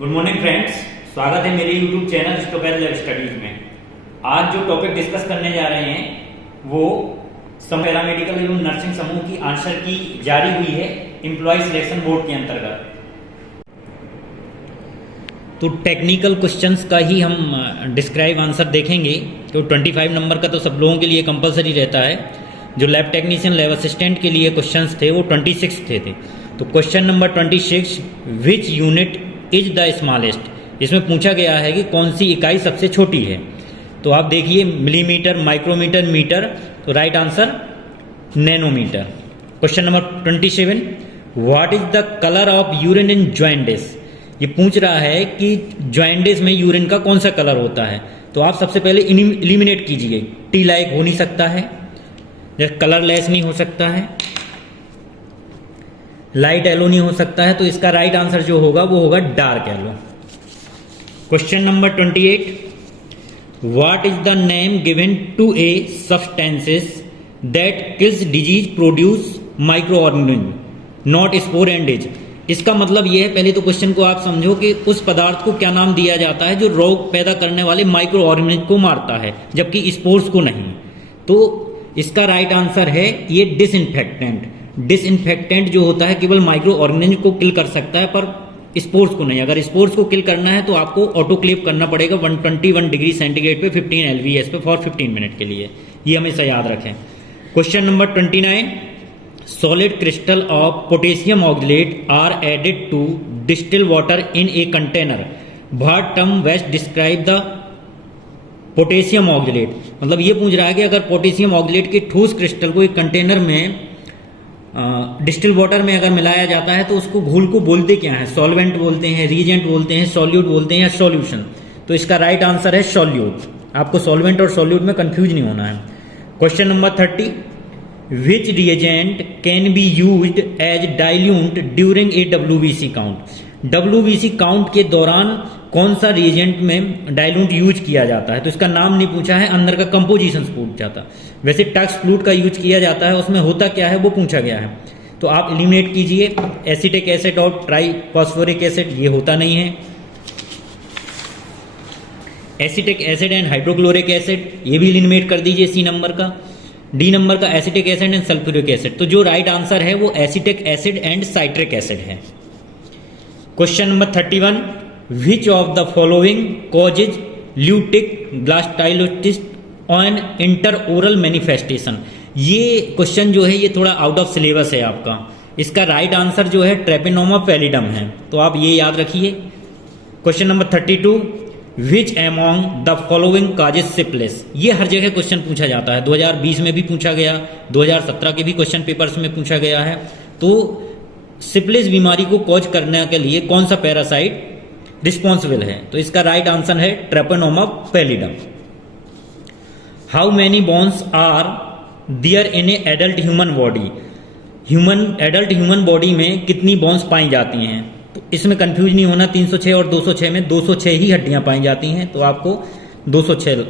Good morning friends, स्वागत है मेरे यूट्यूब चैनल स्टोपैथ लाइफ स्टडीज में। आज जो टॉपिक डिस्कस करने जा रहे हैं वो पैरामेडिकल एवं नर्सिंग समूह की आंसर की जारी हुई है एम्प्लॉय सिलेक्शन बोर्ड के अंतर्गत। तो टेक्निकल क्वेश्चंस का ही हम डिस्क्राइब आंसर देखेंगे। तो 25 नंबर का तो सब लोगों के लिए कंपलसरी रहता है। जो लैब टेक्नीशियन लैब असिस्टेंट के लिए क्वेश्चंस थे वो 26 थे। तो question number 26, which unit is the smallest, इसमें पूछा गया है कि कौन सी इकाई सबसे छोटी है। तो आप देखिए मिलीमीटर, माइक्रोमीटर, मीटर। तो right answer nanometre. Question number 27, what is the colour of urine in jaundice. ये पूछ रहा है कि जॉइंडिस में यूरिन का कौन सा कलर होता है। तो आप सबसे पहले इलिमिनेट कीजिए। टी लाइक हो नहीं सकता है, कलरलेस नहीं हो सकता है, लाइट येलो नहीं हो सकता है। तो इसका राइट आंसर जो होगा वो होगा dark yellow. Question number 28, what is the name given to a substances that kills disease produce micro organism not spore and age. इसका मतलब यह है, पहले तो क्वेश्चन को आप समझो कि उस पदार्थ को क्या नाम दिया जाता है जो रोग पैदा करने वाले माइक्रो ऑर्गेनिज्म को मारता है जबकि स्पोर्स को नहीं। तो इसका राइट आंसर है ये डिसइंफेक्टेंट। डिसइंफेक्टेंट जो होता है केवल माइक्रो ऑर्गेनिज्म को किल कर सकता है पर स्पोर्स को नहीं। अगर स्पोर्स को किल करना है तो आपको ऑटोक्लेव करना पड़ेगा 121 डिग्री सेंटीग्रेड पे 15 LVS पे फॉर 15 मिनट के लिए। ये हमेशा याद रखें। Question number 29, solid crystal of potassium oxalate are added to distil water in a container. What term best describe the potassium oxalate. मतलब ये पूछ रहा है कि अगर पोटेशियम ऑक्सलेट के ठोस क्रिस्टल को एक कंटेनर में डिस्टिल वाटर में अगर मिलाया जाता है तो उसको घोल को बोलते क्या है। सॉल्वेंट बोलते हैं, रीजेंट बोलते हैं, सॉल्यूट बोलते हैं या सॉल्यूशन। तो इसका राइट आंसर है सॉल्यूट। आपको सॉल्वेंट और सॉल्यूट में कंफ्यूज नहीं होना है। Question number 30, which reagent can be used as dilute during a WBC count. WBC count के दौरान कौन सा रिएजेंट में डाइल्यूट यूज किया जाता है। तो इसका नाम नहीं पूछा है, अंदर का कंपोजिशन पूछ जाता। वैसे टक्स फ्लूट का यूज किया जाता है, उसमें होता क्या है वो पूछा गया है। तो आप एलिमिनेट कीजिए एसिटिक एसिड और ट्राइफॉस्फोरिक एसिड, ये होता नहीं है। Acetic acid and hydrochloric acid ये भी एलिमिनेट कर दीजिए सी नंबर का। डी नंबर का acetic acid and sulphuric acid. तो जो राइट आंसर है वो acetic acid and citric acid है। Question number 31, which of the following causes luetic ब्लास्टाइलोसिस ऑन इंटर ओरल मैनिफेस्टेशन। ये क्वेश्चन जो है ये थोड़ा आउट ऑफ सिलेबस है आपका। इसका राइट आंसर जो है ट्रेपेनोमा पैलिडम है। तो आप ये याद रखिए। Question number 32, which among the following causes syphilis. ये हर जगह क्वेश्चन पूछा जाता है। 2020 में भी पूछा गया, 2017 के भी क्वेश्चन पेपर्स में पूछा गया है। तो सिफिलिस बीमारी को कॉज करने के लिए कौन सा पैरासाइट रिस्पॉन्सिबल है। तो इसका राइट आंसर है Treponema pallidum. How many bones are there in a adult human body. Adult human body में कितनी बोन्स पाई जाती हैं। तो इसमें कंफ्यूज नहीं होना, 306 और 206 में 206 ही हड्डियां पाई जाती हैं। तो आपको 206।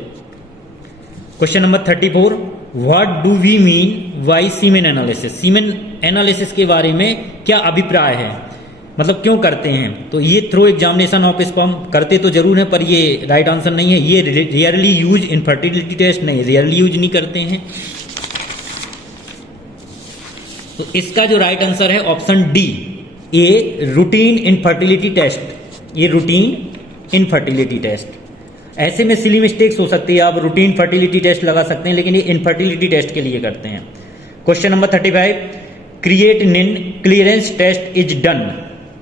Question number 34, what do we mean by semen analysis. Semen analysis के बारे में क्या अभिप्राय है, मतलब क्यों करते हैं। तो ये थ्रू एग्जामिनेशन ऑफ स्पर्म करते तो जरूर है पर ये राइट आंसर नहीं है। ये rarely use in fertility test नहीं, रियरली यूज नहीं करते हैं। तो इसका जो राइट आंसर है option D, a routine infertility test. ये रूटीन इनफर्टिलिटी टेस्ट। ऐसे में सिली मिस्टेक्स हो सकती है, आप रूटीन फर्टिलिटी टेस्ट लगा सकते हैं लेकिन ये इनफर्टिलिटी टेस्ट के लिए करते हैं। Question number 35, creatinine clearance test is done.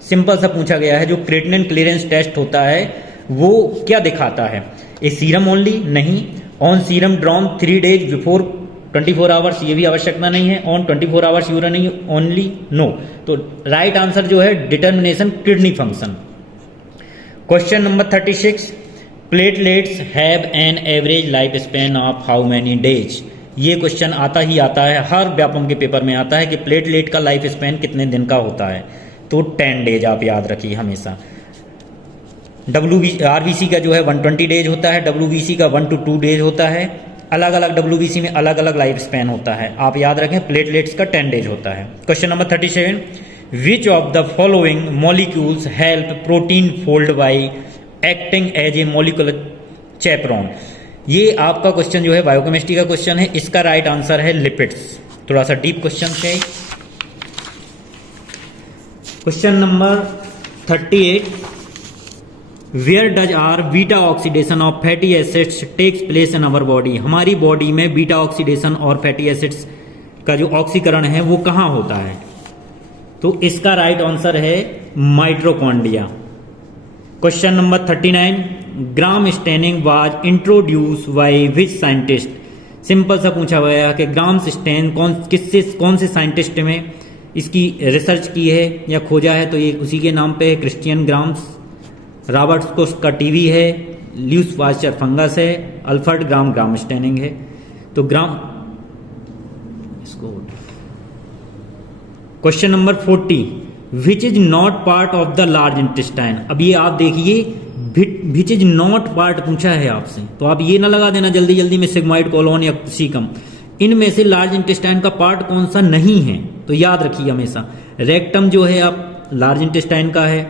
Simple सा पूछा गया है, जो क्रिएटिनिन क्लियरेंस टेस्ट होता है वो क्या दिखाता है। ए सीरम ओनली नहीं, on serum drawn 3 days before 24 hours, ये भी आवश्यकता नहीं है। On 24 hours urine only no. तो राइट आंसर जो है determination kidney function. Question number 36, platelets have an average life span of how many days. ये क्वेश्चन आता ही आता है, हर व्यापम के पेपर में आता है कि प्लेटलेट का लाइफ स्पैन कितने दिन का होता है। तो 10 डेज आप याद रखिए हमेशा। आरबीसी का जो है 120 डेज होता है, WBC का 1 to 2 डेज होता है। अलग अलग WBC में अलग अलग लाइफ स्पैन होता है। आप याद रखें प्लेटलेट्स का 10 डेज होता है। Question number 37, which of the following molecules help protein fold by acting as a molecular chaperone. ये आपका क्वेश्चन जो है बायोकेमिस्ट्री का क्वेश्चन है, इसका राइट आंसर है लिपिड्स। थोड़ा सा डीप क्वेश्चन है। Question number 38, where does are beta oxidation of fatty acids takes place in our body. हमारी बॉडी में बीटा ऑक्सीडेशन और फैटी एसिड्स का जो ऑक्सीकरण है वो कहाँ होता है? तो इसका राइट आंसर है mitochondria. Question number 39, gram staining was introduce by which scientist. Simple सा पूछा गया कि ग्राम स्टेन कौन से साइंटिस्ट में इसकी रिसर्च की है या खोजा है? तो ये उसी के नाम पे है, क्रिश्चियन ग्राम्स। रॉबर्ट कोच का टीवी है, ल्यूस पास्चर फंगस है, अल्फ्रेड ग्राम स्टेनिंग है। तो ग्राम इसको। Question number 40, which is not part of the large intestine. अब ये आप देखिए, विच इज नॉट पार्ट पूछा है आपसे, तो आप ये ना लगा देना जल्दी जल्दी में सिग्मॉइड कोलोन या सीकम। इनमें से लार्ज इंटेस्टाइन का पार्ट कौन सा नहीं है? तो याद रखिए हमेशा, रेक्टम जो है आप लार्ज इंटेस्टाइन का है,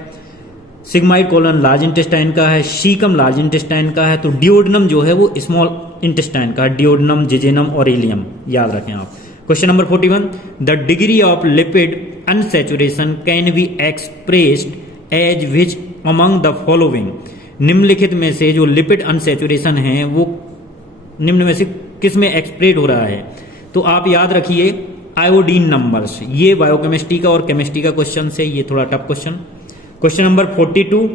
सिग्मॉइड कोलन लार्ज इंटेस्टाइन का है, सीकम लार्ज इंटेस्टाइन का है, तो डियोडेनम जो है वो स्मॉल इंटेस्टाइन का है, डियोडेनम, जिजेनम और इलियम। याद रखें आप। Question number 41, the degree of lipid unsaturation can be expressed as which among the following. निम्नलिखित में से जो लिपिड अनसैचुरेशन है वो निम्न में से किस में एक्सप्रेस हो रहा है? तो आप याद रखिए आयोडीन नंबर्स। ये बायोकेमिस्ट्री का और केमिस्ट्री का क्वेश्चन है, ये थोड़ा टफ क्वेश्चन। क्वेश्चन नंबर 42,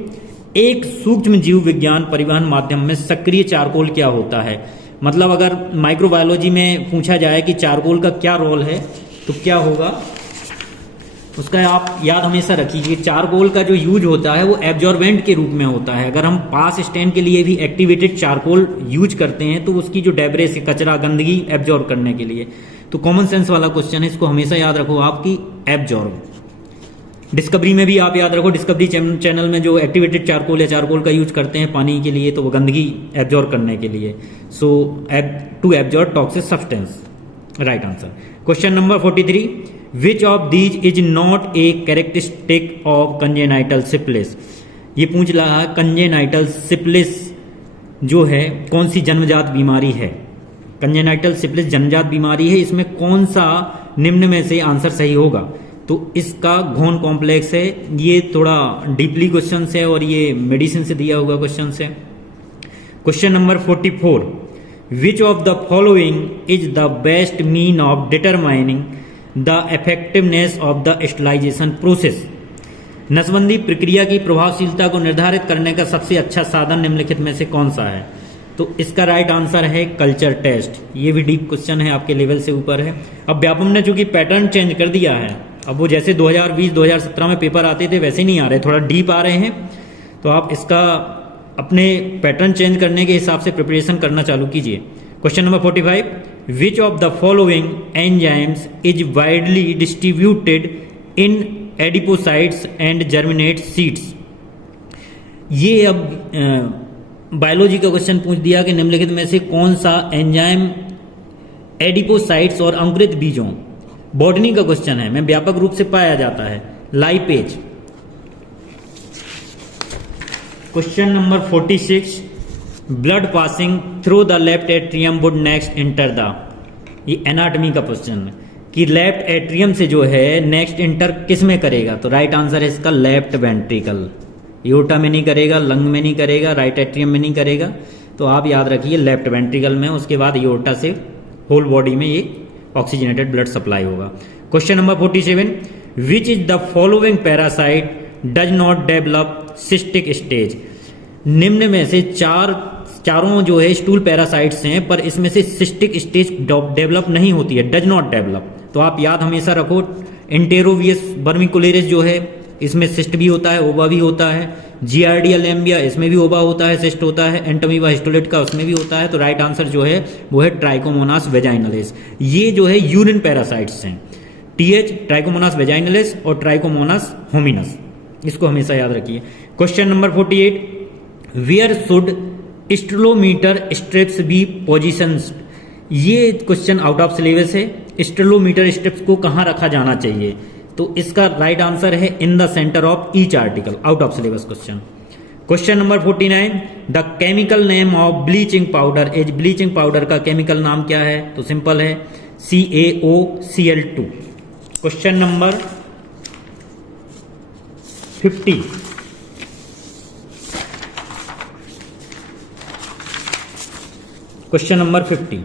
एक सूक्ष्म जीव विज्ञान परिवहन माध्यम में सक्रिय चारकोल क्या होता है? मतलब अगर माइक्रोबायोलॉजी में पूछा जाए कि चारकोल का क्या रोल है तो क्या होगा उसका आप याद हमेशा रखिए। चारकोल का जो यूज होता है वो एब्जॉर्बेंट के रूप में होता है। अगर हम पास स्टेन के लिए भी एक्टिवेटेड चारकोल यूज करते हैं तो उसकी जो डेब्रिस, कचरा, गंदगी एब्जॉर्ब करने के लिए। तो कॉमन सेंस वाला क्वेश्चन है, इसको हमेशा याद रखो आपकी एब्जॉर्ब। डिस्कवरी में भी आप याद रखो, डिस्कवरी चैनल में जो एक्टिवेटेड चारकोल या चारकोल का यूज करते हैं पानी के लिए, तो वो गंदगी एब्जॉर्ब करने के लिए। So to absorb toxic substance, right answer. Question number 43, which of these is not a characteristic of congenital syphilis. ये पूछ रहा है कंजेनाइटल सिफिलिस जो है कौन सी जन्मजात बीमारी है? कंजेनाइटल सिफिलिस जन्मजात बीमारी है, इसमें कौन सा निम्न में से आंसर सही होगा? तो इसका घोन कॉम्प्लेक्स है। ये थोड़ा डीपली क्वेश्चन है और ये मेडिसिन से दिया हुआ क्वेश्चन है। Question number 44, which of the following is the best mean of determining the effectiveness of the sterilisation process. नसबंदी प्रक्रिया की प्रभावशीलता को निर्धारित करने का सबसे अच्छा साधन निम्नलिखित में से कौन सा है? तो इसका राइट आंसर है कल्चर टेस्ट। ये भी डीप क्वेश्चन है, आपके लेवल से ऊपर है। अब व्यापम ने चूंकि पैटर्न चेंज कर दिया है, अब वो जैसे 2020-2017 में पेपर आते थे वैसे नहीं आ रहे, थोड़ा डीप आ रहे हैं। तो आप इसका अपने पैटर्न चेंज करने के हिसाब से प्रिपरेशन करना चालू कीजिए। Question number 45, which of the following enzymes is widely distributed in adipocytes and germinate seeds. ये अब बायोलॉजी का क्वेश्चन पूछ दिया कि निम्नलिखित में से कौन सा एंजाइम एडिपोसाइट्स और अंकुरित बीजों, बॉटनी का क्वेश्चन है, में व्यापक रूप से पाया जाता है? Lipase. Question number 46, blood passing through the left atrium would next enter the. ये एनाटॉमी का क्वेश्चन है कि लेफ्ट एट्रियम से जो है नेक्स्ट इंटर किस में करेगा? तो राइट आंसर है इसका लेफ्ट वेंट्रिकल। एओर्टा में नहीं करेगा, लंग में नहीं करेगा, राइट एट्रियम में नहीं करेगा। तो आप याद रखिए लेफ्ट वेंट्रिकल में, उसके बाद एओर्टा से होल बॉडी में ये ऑक्सीजनेटेड ब्लड सप्लाई होगा। Question number 47, which is the following parasite does not develop cystic stage. निम्न में से चारों जो है स्टूल पैरासाइट्स हैं, पर इसमें से सिस्टिक स्टेज डेवलप नहीं होती है, डज नॉट डेवलप। तो आप याद हमेशा रखो, एंटेरोवियस वर्मिकुलेरिस जो है इसमें सिस्ट भी होता है, ओवा भी होता है। जियार्डिया लैम्बिया इसमें भी ओवा होता है, सिस्ट होता है। एंटोमीबा हिस्टोलेट का उसमें भी होता है। तो राइट आंसर जो है वो है ट्राइकोमोनास वेजाइनलिस। ये जो है यूरिन पैरासाइट्स हैं, टीएच ट्राइकोमोनास वेजाइनलिस और ट्राइकोमोनास होमिनस, इसको हमेशा याद रखिए। Question number 48, where should stereometer strips be positions. ये क्वेश्चन आउट ऑफ सिलेबस है। स्टेरोमीटर स्ट्रिप्स को कहाँ रखा जाना चाहिए? तो इसका राइट आंसर है in the centre of each article, out of syllabus question. Question number 49, the chemical name of bleaching powder is, bleaching powder का केमिकल नाम क्या है? तो सिंपल है CaOCl2। Question number 50, question number 50,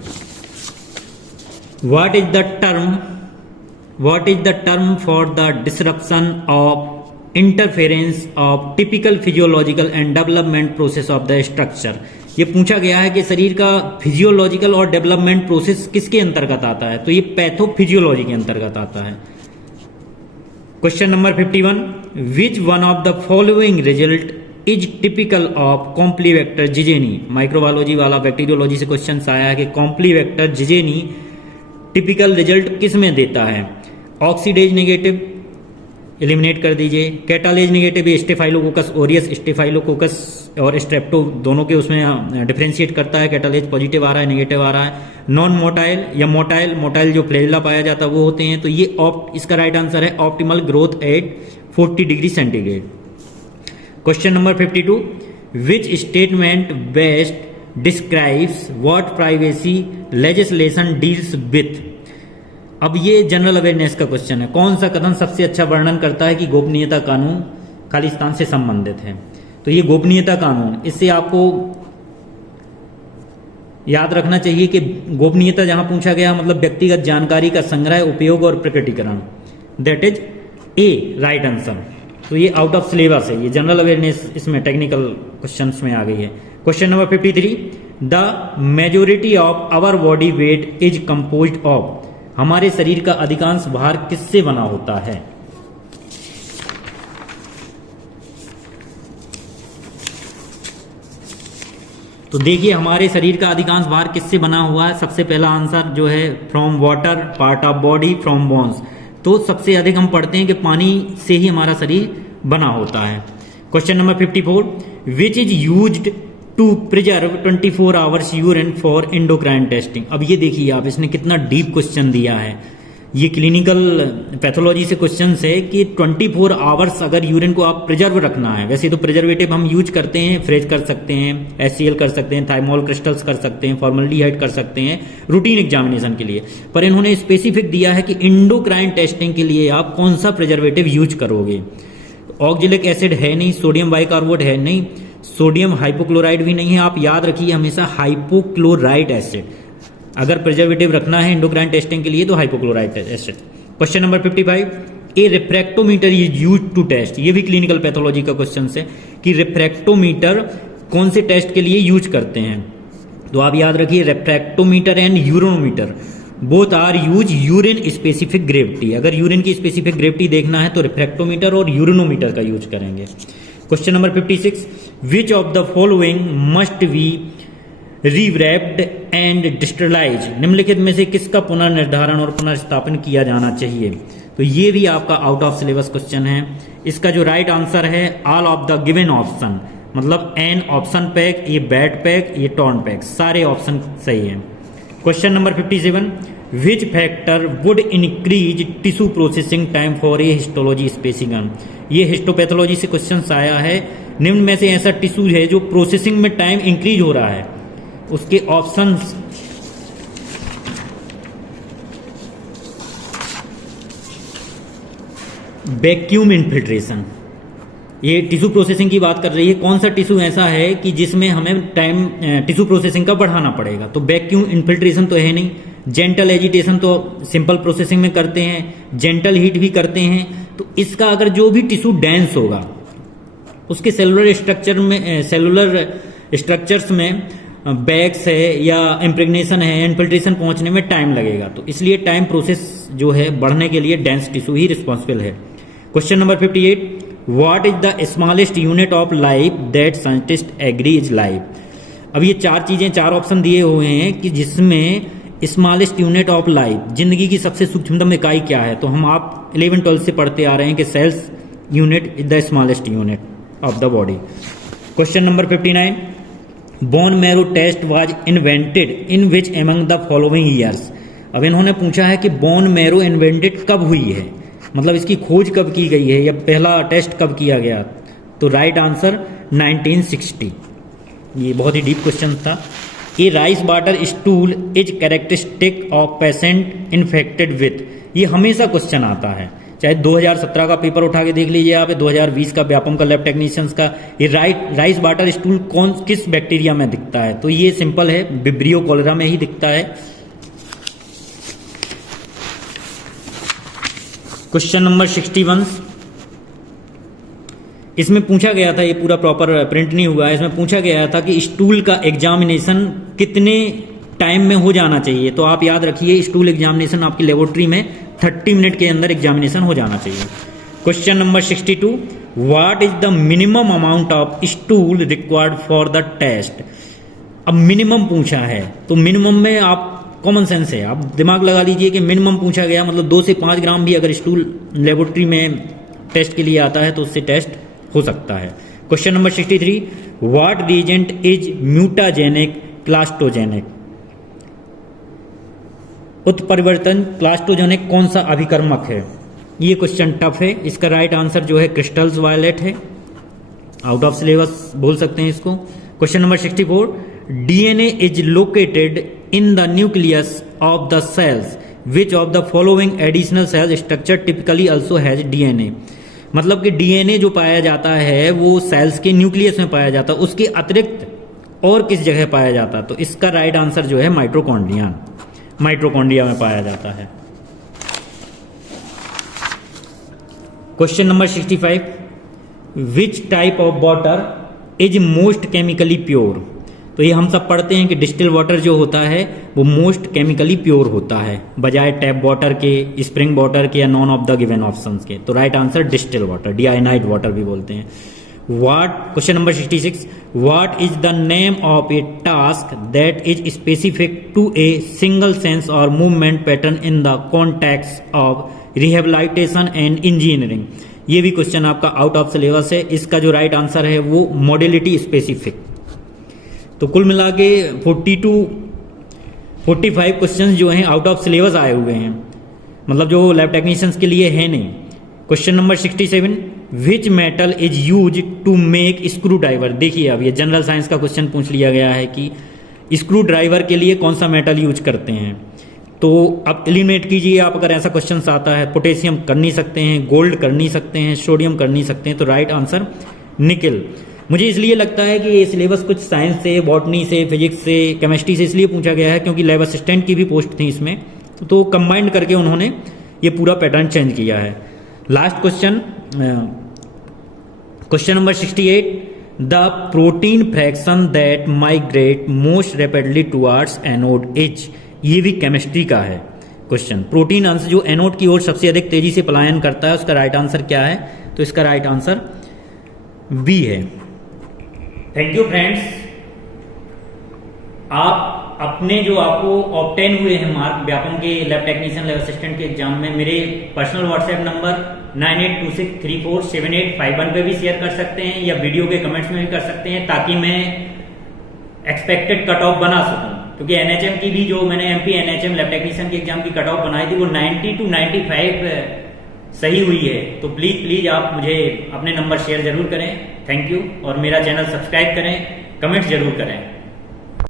what is the term for the disruption of interference of typical physiological and development process of the structure? ये पूछा गया है कि शरीर का फिजियोलॉजिकल और डेवलपमेंट प्रोसेस किसके अंतर्गत आता है? तो ये पैथोफिजियोलॉजी के अंतर्गत आता है। Question number 51, which one of the following result is typical of कॉम्प्लीवेक्टर जिजेनी? माइक्रोबायोलॉजी वाला बैक्टीरियोलॉजी से क्वेश्चन आया है कि कॉम्प्लीवेक्टर जिजेनी टिपिकल रिजल्ट किस में देता है? ऑक्सीडेज नेगेटिव एलिमिनेट कर दीजिए, catalase negative staphylococcus Orius, staphylococcus और स्ट्रेप्टो दोनों के उसमें डिफरेंशिएट करता है, कैटालेज पॉजिटिव आ रहा है नेगेटिव आ रहा है। नॉन मोटाइल या मोटाइल, मोटाइल जो फ्लैजेला पाया जाता है वो होते हैं। तो ये इसका राइट आंसर है optimal growth at 40 degree centigrade. Question number 52, which statement best describes what privacy legislation deals with? अब ये जनरल अवेयरनेस का क्वेश्चन है, कौन सा कथन सबसे अच्छा वर्णन करता है कि गोपनीयता कानून खालिस्तान से संबंधित है? तो ये गोपनीयता कानून, इससे आपको याद रखना चाहिए कि गोपनीयता जहां पूछा गया मतलब व्यक्तिगत जानकारी का संग्रह, उपयोग और प्रकटीकरण, that is a right answer. तो ये आउट ऑफ सिलेबस है, ये जनरल अवेयरनेस इसमें टेक्निकल क्वेश्चंस में आ गई है। Question number 53, the majority of our body weight is composed of? हमारे शरीर का अधिकांश भार किससे बना होता है? तो देखिए हमारे शरीर का अधिकांश भार किससे बना हुआ है? सबसे पहला आंसर जो है from water, part of body, from bones. तो सबसे अधिक हम पढ़ते हैं कि पानी से ही हमारा शरीर बना होता है। Question number 54, which is used to preserve 24 hours urine for endocrine testing? अब ये देखिए आप, इसने कितना डीप क्वेश्चन दिया है। ये क्लिनिकल पैथोलॉजी से क्वेश्चन है कि 24 आवर्स अगर यूरिन को आप प्रिजर्व रखना है, वैसे तो प्रिजर्वेटिव हम यूज करते हैं, फ्रेज कर सकते हैं, HCl कर सकते हैं, थाइमोल क्रिस्टल्स कर सकते हैं, फॉर्मल्डिहाइड कर सकते हैं रूटीन एग्जामिनेशन के लिए, पर इन्होंने स्पेसिफिक दिया है कि एंडोक्राइन टेस्टिंग के लिए आप कौन सा प्रिजर्वेटिव यूज करोगे। ऑक्जेलिक एसिड है नहीं, सोडियम बाइकार्बोनेट है नहीं, सोडियम हाइपोक्लोराइड भी नहीं है। आप याद रखिए हमेशा हाइपोक्लोराइड एसिड, अगर प्रिजर्वेटिव रखना है एंडोक्राइन टेस्टिंग के लिए तो hypochloride acid. Question number 55, a refractometer is used to test? ये भी क्लिनिकल पैथोलॉजी का क्वेश्चन है कि रिफ्रैक्टोमीटर कौन से टेस्ट के लिए यूज करते हैं? तो आप याद रखिए refractometer and urinometer both are use urine specific gravity. अगर यूरिन की स्पेसिफिक ग्रेविटी देखना है तो रिफ्रैक्टोमीटर और यूरोनोमीटर का यूज करेंगे। Question number 56, which of the following must be rewrapped and desterilize? निम्नलिखित में से किसका पुनर्निर्धारण और पुनर्स्थापन किया जाना चाहिए? तो ये भी आपका आउट ऑफ सिलेबस क्वेश्चन है। इसका जो राइट आंसर है all of the given option, मतलब एन ऑप्शन पैक, ये बैड पैक, ये टॉर्न पैक, सारे ऑप्शन सही है। Question number 57, which factor would increase tissue processing time for a histology specimen? ये हिस्टोपैथोलॉजी से क्वेश्चन आया है, निम्न में से ऐसा टिश्यू है जो प्रोसेसिंग में टाइम इंक्रीज हो रहा है, उसके ऑप्शंस वैक्यूम इन्फिल्ट्रेशन। ये टिश्यू प्रोसेसिंग की बात कर रही है, कौन सा टिश्यू ऐसा है कि जिसमें हमें टाइम टिश्यू प्रोसेसिंग का बढ़ाना पड़ेगा? तो वैक्यूम इन्फिल्ट्रेशन तो है नहीं, जेंटल एजिटेशन तो सिंपल प्रोसेसिंग में करते हैं, जेंटल हीट भी करते हैं। तो इसका अगर जो भी टिश्यू डेंस होगा उसके सेलुलर स्ट्रक्चर्स में बैग्स है या इम्प्रेग्नेशन है, इन्फिल्ट्रेशन पहुंचने में टाइम लगेगा। तो इसलिए टाइम प्रोसेस जो है बढ़ने के लिए डेंस टिश्यू ही रिस्पॉन्सिबल है। Question number 58, what is the smallest unit of life that scientist agree is life? अब ये चार ऑप्शन दिए हुए हैं कि जिसमें स्मॉलेस्ट यूनिट ऑफ लाइफ, जिंदगी की सबसे सूक्ष्मतम इकाई क्या है? तो हम आप 11-12 से पढ़ते आ रहे हैं कि cells unit is the smallest unit of the body. Question number 59, bone marrow test was invented in which among the following years? अब इन्होंने पूछा है कि बोन मैरो इन्वेंटेड कब हुई है, मतलब इसकी खोज कब की गई है या पहला टेस्ट कब किया गया, तो राइट आंसर 1960। ये बहुत ही डीप क्वेश्चन था। A rice water stool is characteristic of patient infected with, ये हमेशा क्वेश्चन आता है, चाहे 2017 का पेपर उठा के देख लीजिए आप, 2020 का व्यापम का लैब टेक्नीशियंस का। ये राइस वाटर स्टूल किस बैक्टीरिया में दिखता है, तो ये सिंपल है, विब्रियो कॉलेरा में ही दिखता है। क्वेश्चन नंबर 61, इसमें पूछा गया था, ये पूरा प्रॉपर प्रिंट नहीं हुआ है, इसमें पूछा गया था कि स्टूल का एग्जामिनेशन कितने टाइम में हो जाना चाहिए। तो आप याद रखिए, स्टूल एग्जामिनेशन आपकी लेबोरेटरी में 30 मिनट के अंदर एग्जामिनेशन हो जाना चाहिए। Question number 62, what is the minimum amount of stool required for the test. अब मिनिमम पूछा है, तो मिनिमम में आप कॉमन सेंस है, आप दिमाग लगा लीजिए कि मिनिमम पूछा गया मतलब 2 से 5 ग्राम भी अगर स्टूल लेबोरेटरी में टेस्ट के लिए आता है तो उससे टेस्ट हो सकता है। Question number 63, what reagent is mutagenic clastogenic. उत्परिवर्तन क्लास्टोजेनिक कौन सा अभिकर्मक है, ये क्वेश्चन टफ है। इसका राइट आंसर जो है क्रिस्टल्स वायलेट है, आउट ऑफ सिलेबस बोल सकते हैं इसको। Question number 64, DNA is located in the nucleus of the cells which of the following additional cell structure typically also has DNA. मतलब कि डीएनए जो पाया जाता है वो सेल्स के न्यूक्लियस में पाया जाता है, उसके अतिरिक्त और किस जगह पाया जाता है, तो इसका राइट आंसर जो है माइटोकॉन्ड्रिया में पाया जाता है। Question number 65, which type of water is most chemically pure. तो ये हम सब पढ़ते हैं कि डिस्टिल वाटर जो होता है वो मोस्ट केमिकली प्योर होता है बजाय टैप वाटर के, स्प्रिंग वाटर के या none of the given options के। तो right answer distil water, deionized water भी बोलते हैं। Question number 66, what is the name of a task that is specific to a single sense or movement pattern in the context of rehabilitation and engineering. ये भी question आपका out of syllabus है। इसका जो right answer है वो modality specific. तो कुल मिला के 45 क्वेश्चंस जो हैं आउट ऑफ सिलेबस आए हुए हैं, मतलब जो लैब टेक्नीशियंस के लिए है नहीं। Question number 67, which metal is use to make screw driver. देखिए अब ये जनरल साइंस का क्वेश्चन पूछ लिया गया है कि स्क्रू ड्राइवर के लिए कौन सा मेटल यूज करते हैं। तो अब एलिमिनेट कीजिए आप, अगर ऐसा क्वेश्चन आता है। पोटेशियम कर नहीं सकते हैं, गोल्ड कर नहीं सकते हैं, सोडियम कर नहीं सकते हैं, तो राइट आंसर निकेल। मुझे इसलिए लगता है कि ये सिलेबस कुछ साइंस से, बॉटनी से, फिजिक्स से, केमिस्ट्री से इसलिए पूछा गया है क्योंकि लैब असिस्टेंट की भी पोस्ट थी इसमें, तो कंबाइंड करके उन्होंने ये पूरा पैटर्न चेंज किया है। Last question, question number 68, the protein fraction that migrate most rapidly towards anode is. ये भी केमिस्ट्री का है क्वेश्चन। प्रोटीन अंश जो एनोड की ओर सबसे अधिक तेजी से पलायन करता है, उसका राइट आंसर क्या है, तो इसका राइट आंसर बी है। थैंक यू फ्रेंड्स, आप अपने जो आपको ऑब्टेन हुए हैं मार्क व्यापम के लैब टेक्नीशियन, लैब असिस्टेंट के एग्जाम में मेरे पर्सनल व्हाट्सएप नंबर 9826347851 पे भी शेयर कर सकते हैं या वीडियो के कमेंट्स में भी कर सकते हैं, ताकि मैं एक्सपेक्टेड कट ऑफ बना सकूं। क्योंकि एनएचएम की भी जो मैंने एमपी एनएचएम लैब टेक्नीशियन की एग्जाम की कट ऑफ बनाई थी वो 90 to 95 सही हुई है। तो प्लीज आप मुझे अपने नंबर शेयर जरूर करें। थैंक यू, और मेरा चैनल सब्सक्राइब करें, कमेंट जरूर करें।